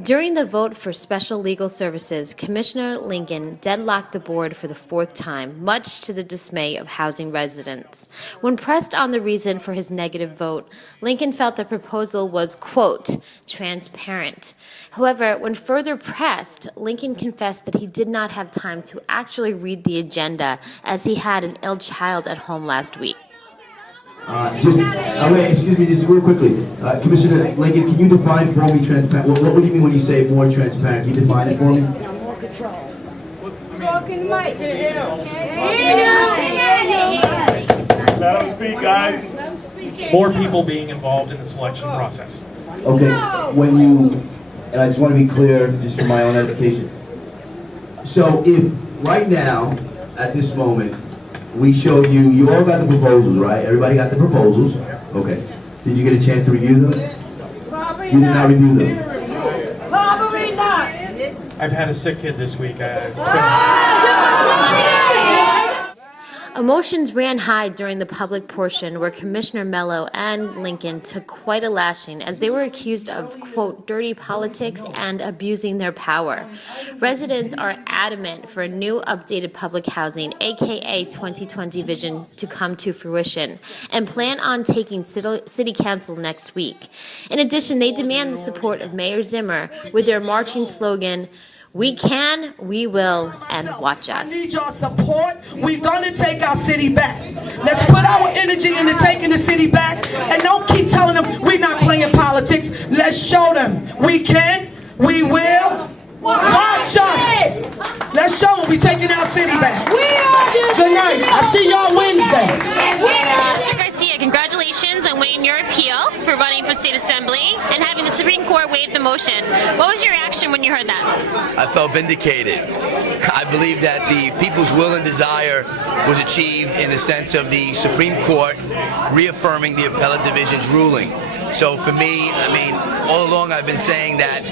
During the vote for special legal services, Commissioner Lincoln deadlocked the board for the fourth time, much to the dismay of housing residents. When pressed on the reason for his negative vote, Lincoln felt the proposal was, quote, transparent. However, when further pressed, Lincoln confessed that he did not have time to actually read the agenda as he had an ill child at home last week. Excuse me, just real quickly. Commissioner Lincoln, can you define for me transparent? What do you mean when you say more transparent? Can you define it for me? More control. Talking mic. Let him speak, guys. More people being involved in the selection process. Okay, when you, and I just want to be clear, just for my own edification. So if right now, at this moment, we showed you, you all got the proposals, right? Everybody got the proposals? Okay. Did you get a chance to review them? Probably You did not review them? Probably not. I've had a sick kid this week. Emotions ran high during the public portion where Commissioner Mello and Lincoln took quite a lashing as they were accused of, quote, dirty politics and abusing their power. Residents are adamant for a new updated public housing, aka 2020 vision, to come to fruition and plan on taking city council next week. In addition, they demand the support of Mayor Zimmer with their marching slogan, "We can, we will, and watch us." I need your support. We're going to take our city back. Let's put our energy into taking the city back and don't keep telling them we're not playing politics. Let's show them we can, we will, watch us. Let's show them we're taking our city back. Good night. I'll see y'all Wednesday. Mr. Garcia, congratulations on winning your appeal for running for state assembly and having the Supreme Court waive the motion. What was your reaction when you heard that? I felt vindicated. I believe that the people's will and desire was achieved in the sense of the Supreme Court reaffirming the appellate division's ruling. So for me, I mean, all along I've been saying that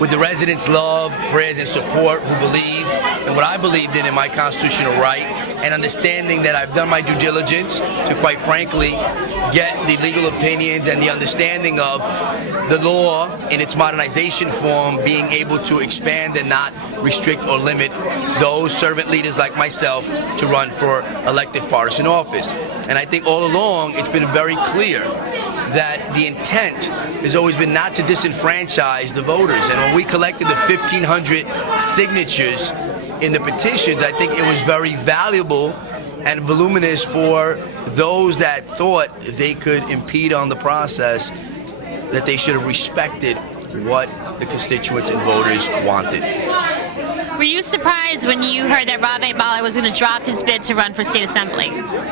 with the residents' love, prayers, and support who believe in what I believed in my constitutional right, and understanding that I've done my due diligence to, quite frankly, get the legal opinions and the understanding of the law in its modernization form, being able to expand and not restrict or limit those servant leaders like myself to run for elective partisan office. And I think all along it's been very clear that the intent has always been not to disenfranchise the voters. And when we collected the 1,500 signatures in the petitions, I think it was very valuable and voluminous for those that thought they could impede on the process, that they should have respected what the constituents and voters wanted. Were you surprised when you heard that Rhvavi Bhalla was going to drop his bid to run for state assembly?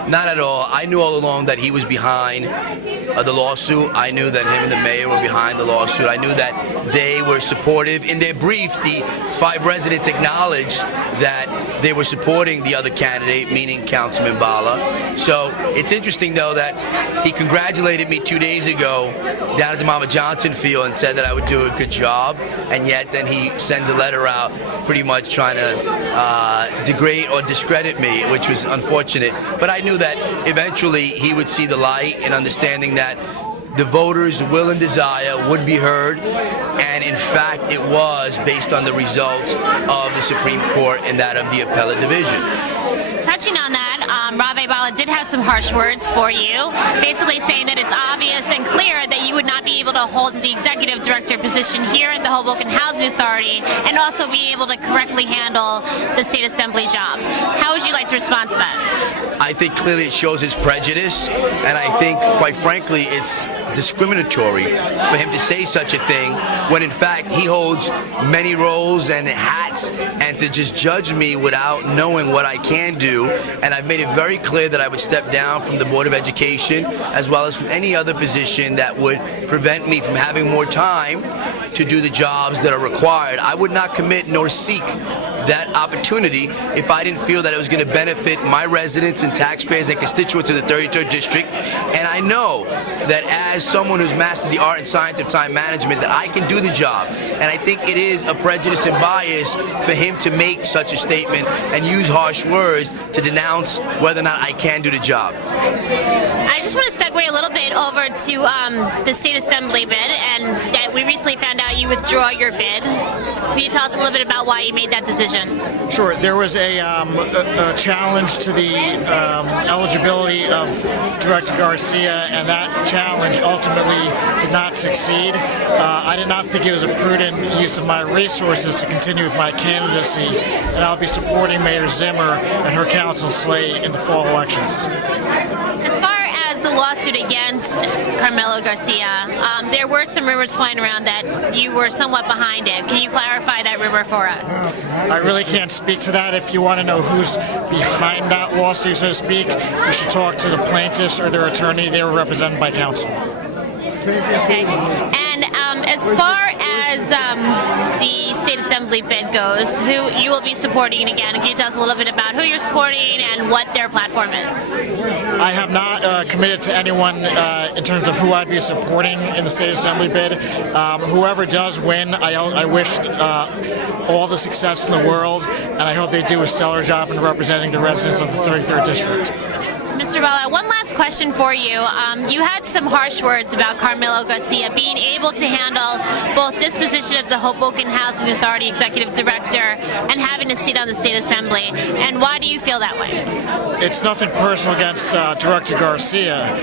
Not at all. I knew all along that he was behind the lawsuit. I knew that him and the mayor were behind the lawsuit. I knew that they were supportive. In their brief, the 5 residents acknowledged that they were supporting the other candidate, meaning Councilman Bhalla. So it's interesting, though, that he congratulated me 2 days ago down at the Mama Johnson field and said that I would do a good job, and yet then he sends a letter out pretty much trying to degrade or discredit me, which was unfortunate. But I knew that eventually he would see the light and understanding that the voters' will and desire would be heard, and in fact it was based on the results of the Supreme Court and that of the appellate division. Touching on that, Rhvavi Bhalla did have some harsh words for you, basically saying that it's obvious and clear that you would not be able to hold the executive director position here at the Hoboken Housing Authority and also be able to correctly handle the state assembly job. How would you like to respond to that? I think clearly it shows his prejudice, and I think, quite frankly, it's discriminatory for him to say such a thing when in fact he holds many roles and hats, and to just judge me without knowing what I can do. And I've made it very clear that I would step down from the Board of Education as well as from any other position that would prevent me from having more time to do the jobs that are required. I would not commit nor seek that opportunity if I didn't feel that it was going to benefit my residents and taxpayers and constituents of the 33rd District. And I know that as someone who's mastered the art and science of time management, that I can do the job. And I think it is a prejudice and bias for him to make such a statement and use harsh words to denounce whether or not I can do the job. I just want to segue a little bit over to the state assembly bid, and that that we recently found out you withdraw your bid. Can you tell us a little bit about why you made that decision? Sure. There was a challenge to the eligibility of Director Garcia, and that challenge ultimately did not succeed. I did not think it was a prudent use of my resources to continue with my candidacy, and I'll be supporting Mayor Zimmer and her council slate in the fall elections. As far as the lawsuit against Carmelo Garcia, there were some rumors flying around that you were somewhat behind it. Can you clarify that rumor for us? I really can't speak to that. If you want to know who's behind that lawsuit, so to speak, you should talk to the plaintiffs or their attorney. They were represented by counsel. Okay. And as far as the state assembly bid goes, who you will be supporting again? Can you tell us a little bit about who you're supporting and what their platform is? I have not committed to anyone in terms of who I'd be supporting in the state assembly bid. Whoever does win, I wish all the success in the world, and I hope they do a stellar job in representing the residents of the 33rd District. Mr. Bhalla, one last question for you. You had some harsh words about Carmelo Garcia being able to handle both this position as the Hoboken Housing Authority Executive Director and having a seat on the State Assembly. And why do you feel that way? It's nothing personal against Director Garcia.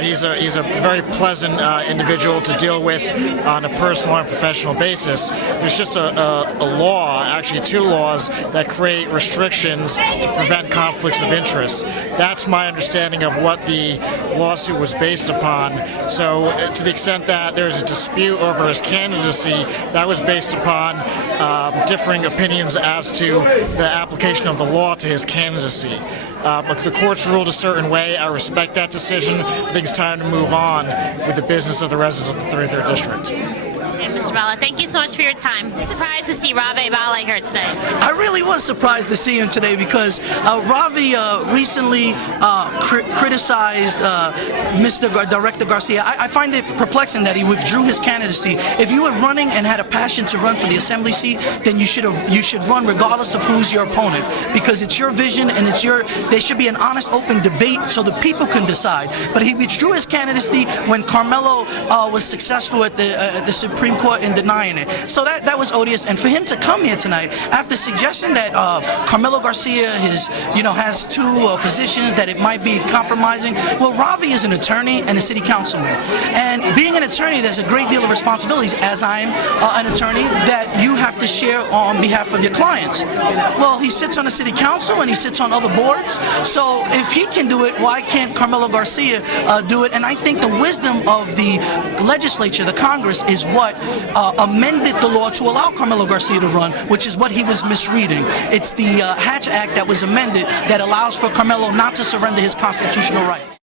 He's a very pleasant individual to deal with on a personal and professional basis. There's just a law, actually two laws, that create restrictions to prevent conflicts of interest. That's my understanding of what the lawsuit was based upon. So to the extent that there's a dispute over his candidacy, that was based upon differing opinions as to the application of the law to his candidacy. But the court's ruled a certain way. I respect that decision. I think it's time to move on with the business of the residents of the 33rd District. Mr. Bhalla, thank you so much for your time. I'm surprised to see Rhvavi Bhalla here today. I really was surprised to see him today because Rhavi recently criticized Mr. Director Garcia. I find it perplexing that he withdrew his candidacy. If you were running and had a passion to run for the assembly seat, then you should run regardless of who's your opponent, because it's your vision and there should be an honest, open debate so the people can decide. But he withdrew his candidacy when Carmelo was successful at the Supreme Court in denying it. So that was odious. And for him to come here tonight after suggesting that Carmelo Garcia has two positions, that it might be compromising. Well, Rhavi is an attorney and a city councilman. And being an attorney, there's a great deal of responsibilities, as I'm an attorney, that you have to share on behalf of your clients. Well, he sits on the city council and he sits on other boards. So if he can do it, why can't Carmelo Garcia do it? And I think the wisdom of the legislature, the Congress, is what amended the law to allow Carmelo Garcia to run, which is what he was misreading. It's the HHA Act that was amended that allows for Carmelo not to surrender his constitutional rights.